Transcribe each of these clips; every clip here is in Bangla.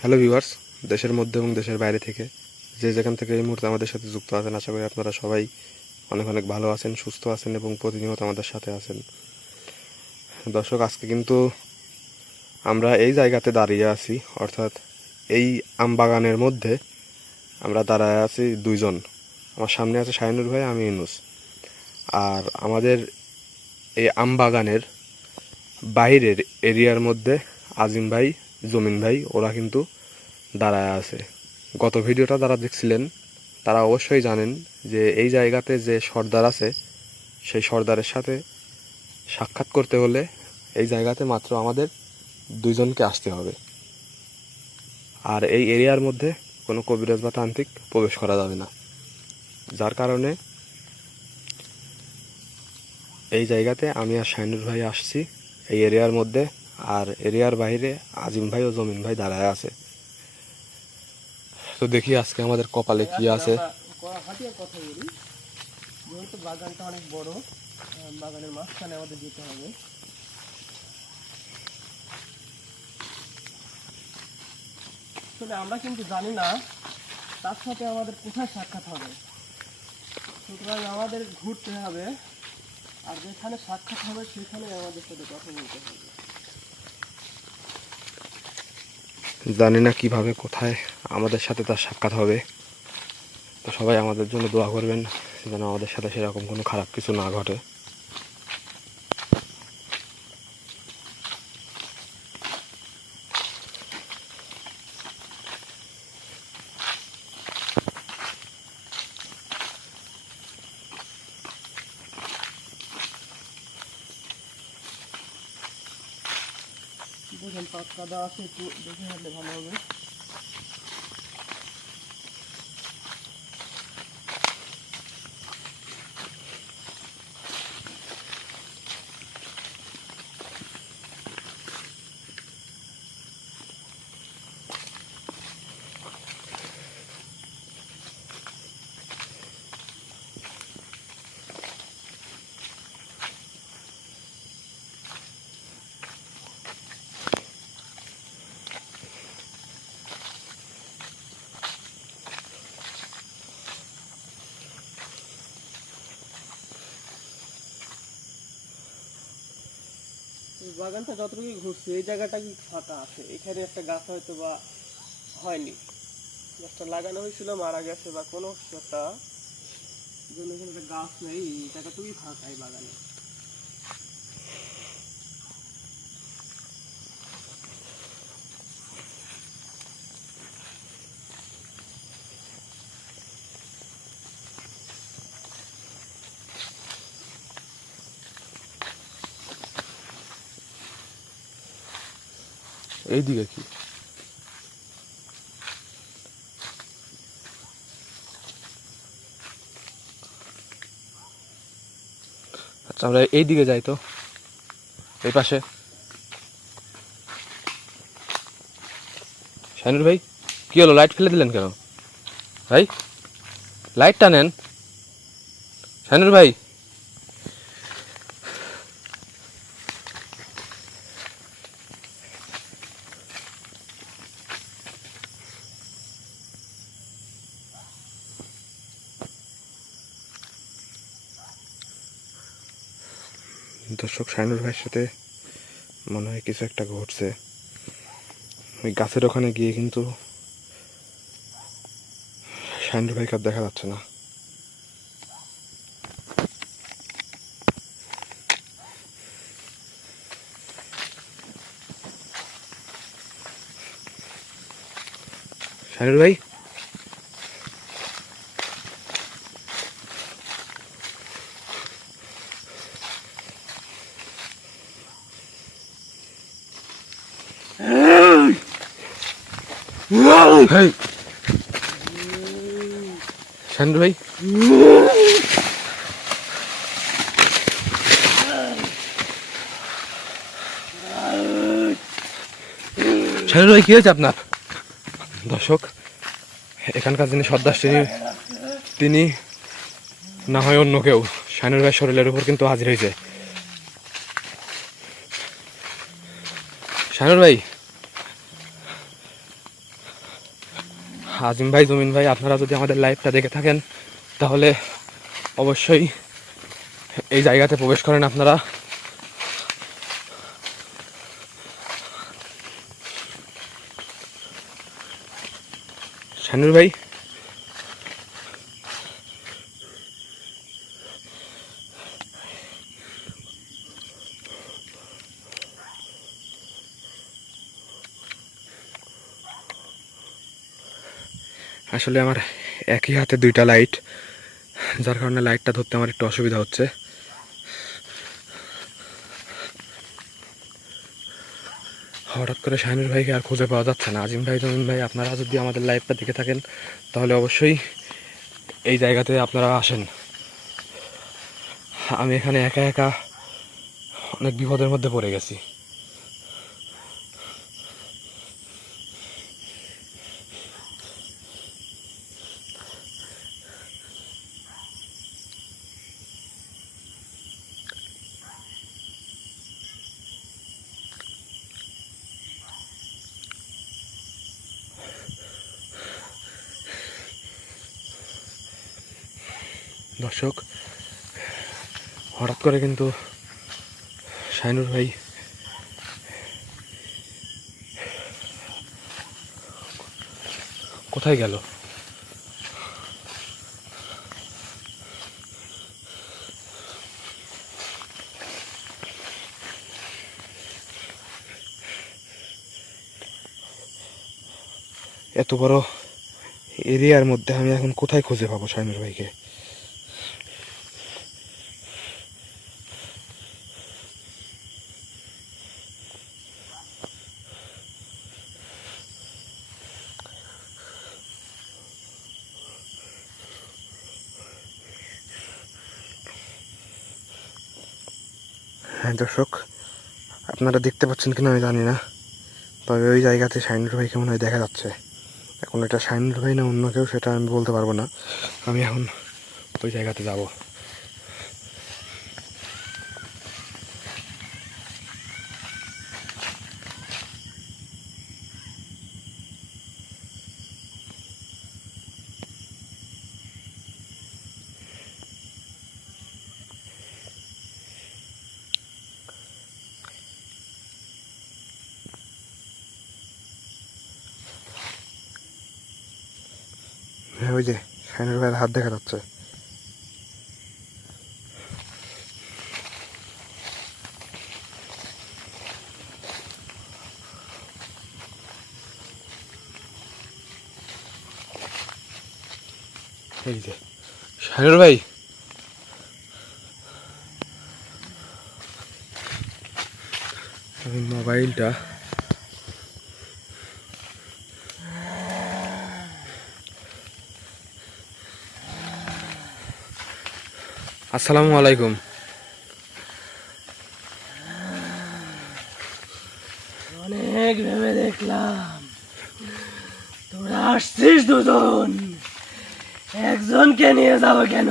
হ্যালো ভিউয়ার্স দেশের মধ্যে এবং দেশের বাইরে থেকে যে যেখান থেকে এই মুহূর্তে আমাদের সাথে যুক্ত আছেন, আশা করি আপনারা সবাই অনেক অনেক ভালো আছেন, সুস্থ আছেন এবং প্রতিনিয়ত আমাদের সাথে আছেন। দর্শক, আজকে কিন্তু আমরা এই জায়গাতে দাঁড়িয়ে আছি, অর্থাৎ এই আম বাগানের মধ্যে আমরা দাঁড়ায় আছি দুইজন। আমার সামনে আছে শাহিনুর ভাই, আমি ইনুস আর আমাদের এই আম বাগানের বাইরের এরিয়ার মধ্যে আজিম ভাই জমিন ভাই, ওরা কিন্তু দাঁড়ায় আছে। গত ভিডিওটা যারা দেখছিলেন, তারা অবশ্যই জানেন যে এই জায়গাতে যে সর্দার আছে, সেই সর্দারের সাথে সাক্ষাৎ করতে হলে এই জায়গাতে মাত্র আমাদের দুইজনকে আসতে হবে। আর এই এরিয়ার মধ্যে কোনো কবিরাজ বা তান্ত্রিক প্রবেশ করা যাবে না। যার কারণে এই জায়গাতে আমি আর শাইনুর ভাই আসছি, এই এরিয়ার মধ্যে আর এরিয়ার বাইরে আজিম ভাই ও জমিন ভাই দাঁড়ায় আছে। তো দেখি আজকে আমাদের কপালে কি আছে। আমরা কিন্তু জানি না তার সাথে আমাদের কোথায় সাক্ষাৎ হবে। সুতরাং আমাদের ঘুরতে হবে, আর যেখানে সাক্ষাৎ হবে সেখানে আমাদের সাথে কথা বলতে হবে। জানি না কীভাবে, কোথায় আমাদের সাথে তার সাক্ষাৎ হবে। তো সবাই আমাদের জন্য দোয়া করবেন যেন আমাদের সাথে সেরকম কোনো খারাপ কিছু না ঘটে। দেখেন পাত কাদা আছে একটু দেখে হাঁটলে ভালো হবে বাগানটা যতটুকু ঘুরছি, এই জায়গাটা কি ফাঁকা আছে? এখানে একটা গাছ হয়তো বা হয়নি। গাছটা লাগানো হয়েছিল, মারা গেছে বা কোনো একটা। জন্য এখানে একটা গাছ নেই, এই জায়গাটুকুই ফাঁকা এই বাগানে। এই দিকে কি? আচ্ছা আমরা এই দিকে যাই তো। এই পাশে। শাইনুর ভাই, কি হলো? লাইট ফেলে দিলেন কেন? ভাই লাইটটা নেন। শাইনুর ভাই। শাইনুর ভাইয়ের সাথে মনে হয় কিছু একটা ঘটছে। ওই গাছের ওখানে গিয়ে কিন্তু শাইনুর ভাইকে আর দেখা যাচ্ছে না। শাইনুর ভাই? ভাই। শাইনুর ভাই। শাইনুর ভাই কি হয়েছে আপনার? দর্শক এখানকার যিনি সর্দার তিনি তিনি না হয় অন্য কেউ শাইনুর ভাই শরীরের উপর কিন্তু হাজির হয়েছে। শাইনুর ভাই আজিম ভাই, জমিন ভাই, আপনারা যদি আমাদের লাইভটা দেখে থাকেন, তাহলে অবশ্যই এই জায়গাতে প্রবেশ করেন আপনারা। শানুর ভাই আসলে আমার একই হাতে দুইটা লাইট, যার কারণে লাইটটা ধরতে আমার একটু অসুবিধা হচ্ছে। হঠাৎ করে শাহিনুর ভাইকে আর খুঁজে পাওয়া যাচ্ছে না। আজিম ভাই, জমিন ভাই, আপনারা যদি আমাদের লাইভটা দেখে থাকেন, তাহলে অবশ্যই এই জায়গাতে আপনারা আসেন। আমি এখানে একা একা অনেক বিপদের মধ্যে পড়ে গেছি। দর্শক। হঠাৎ করে কিন্তু শাইনুর ভাই কোথায় গেল? এত বড় এরিয়ার মধ্যে আমি এখন কোথায় খুঁজে পাবো শাইনুর ভাইকে? হ্যাঁ দর্শক, আপনারা দেখতে পাচ্ছেন কিনা আমি জানি না, তবে ওই জায়গাতে সাইনুর ভাইকে মনে হয় দেখা যাচ্ছে। এখন এটা সাইনুর ভাই না অন্য কেউ, সেটা আমি বলতে পারব না। আমি এখন ওই জায়গাতে যাব। ওই যে শাইনুর ভাইয়ের হাত দেখা যাচ্ছে। এই যে শাইনুর ভাই। মোবাইলটা আসসালামু আলাইকুম। অনেক ভেবে দেখলাম। তোরা আসছিস দুজন। একজনকে নিয়ে যাব কেন?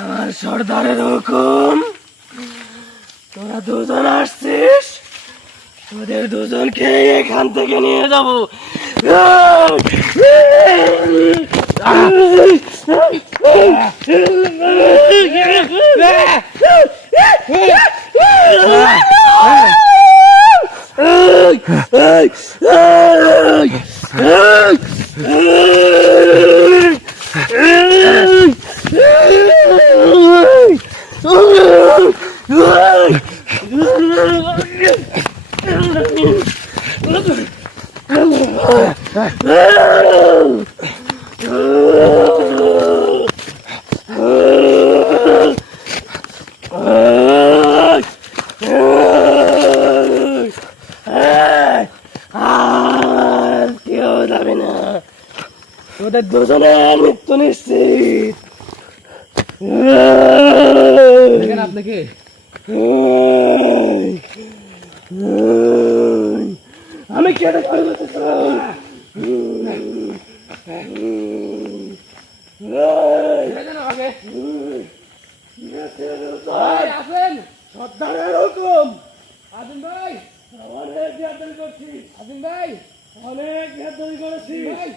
আমার সর্দারের হুকুম। তোরা দুজন আসছিস, তোদের দুজনকে এখান থেকে নিয়ে যাব। আর ওদের দুজনের মৃত্যু নিশ্চিত। আপনাকে আমি কেটে সর্দারের হুকুম আজিম ভাই। অনেক যাতন করছি। আজিম ভাই। অনেক ভেতরি করেছি। ভাই।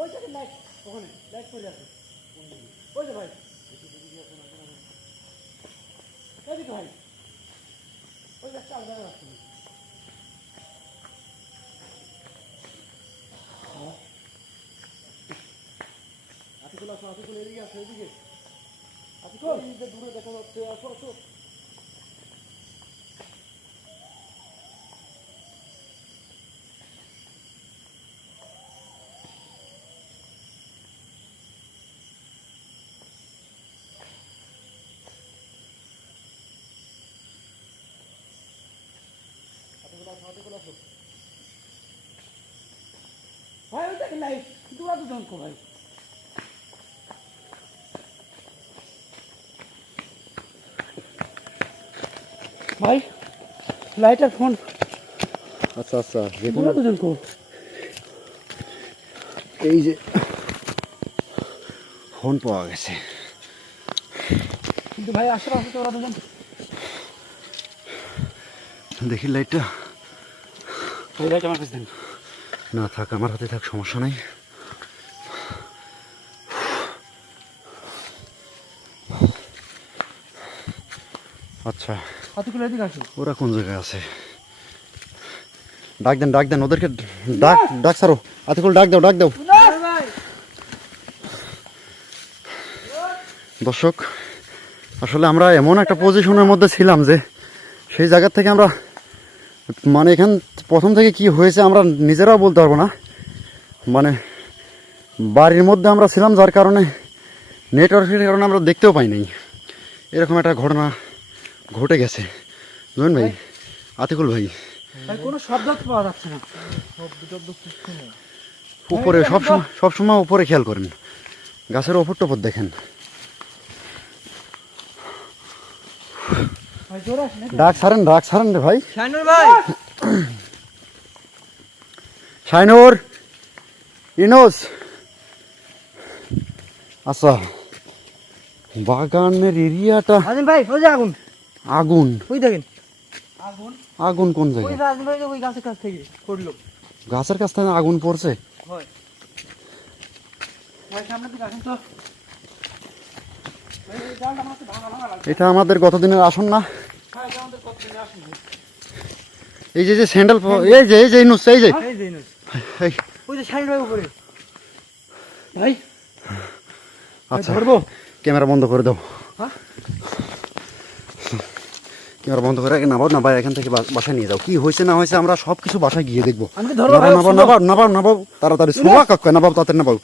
ওই জায়গায় লাইট ওখানে লাইট পড়ে আছে। ওই যে ভাই। এদিকে ভাই। ওই আলাদা রাখছি আতিকুল দূরে দেখা যাচ্ছে, আসো আসো। ভাই ওই দেখেন লাইট দূরা দুজন কো ভাই। ভাই লাইট আর ফোন আচ্ছা আচ্ছা দূরা দুজন কো। এই যে ফোন পাওয়া গেছে। কিন্তু ভাই আসলে আসলে ওরা দুজন। দেখি লাইটটা আমার কাছে দেন। না থাক আমার হাতে থাক সমস্যা নাই। আচ্ছা। ওরা কোন জায়গায় আছে? ডাক দেন ডাক দেন ওদেরকে ডাক ডাক সারো আতিকুল ডাক দাও ডাক দাও। দর্শক আসলে আমরা এমন একটা পজিশনের মধ্যে ছিলাম যে সেই জায়গা থেকে আমরা মানে এখান প্রথম থেকে কি হয়েছে আমরা নিজেরাও বলতে পারব না। মানে বাড়ির মধ্যে আমরা ছিলাম যার কারণে নেটওয়ার্কের কারণে আমরা দেখতেও পাই নাই। এরকম একটা ঘটনা ঘটে গেছে। বুঝলেন ভাই আতিকুল ভাই। ভাই কোনো শব্দ তো পাওয়া যাচ্ছে না। উপরে সবসময় সবসময় উপরে খেয়াল করেন। গাছের ওপর টপর দেখেন ভাই জোরে আসেন ডাক সারেন ডাক সারেন রে ভাই। শাইনুর ভাই! শাইনুর ইনোস। আচ্ছা বাগানের এরিয়াটা ভাই ওই যে আগুন। আগুন। ওই দেখেন। আগুন? আগুন কোন ওই জায়গায় রাজন ভাই ওই গাছের কাছ থেকে পড়ল। গাছের কাছ থেকে আগুন পড়ছে? হয়। ভাই সামনে দিকে আসেন তো ভাই, এই জালটা আমার কাছে ভাঙা ভাঙা লাগছে। এটা আমাদের গতদিনের আসন না। এই যে যে স্যান্ডেল এই যে এই যে ইনুস এই যে। এই যে ইনুস। এই, ওই যে শাইনুর ভাই আচ্ছা ধরবো? ক্যামেরা বন্ধ করে দাও। হ্যাঁ? ক্যামেরা বন্ধ করে নামাও না ভাই এখান থেকে বাসায় নিয়ে যাও। কি হয়েছে না হয়েছে আমরা সব কিছু বাসায় গিয়ে দেখব। নাবাও নাবাও। নাবাও নাবাও তাড়াতাড়ি শোয়া কাকা নাবাও তাড়াতাড়ি নাবাও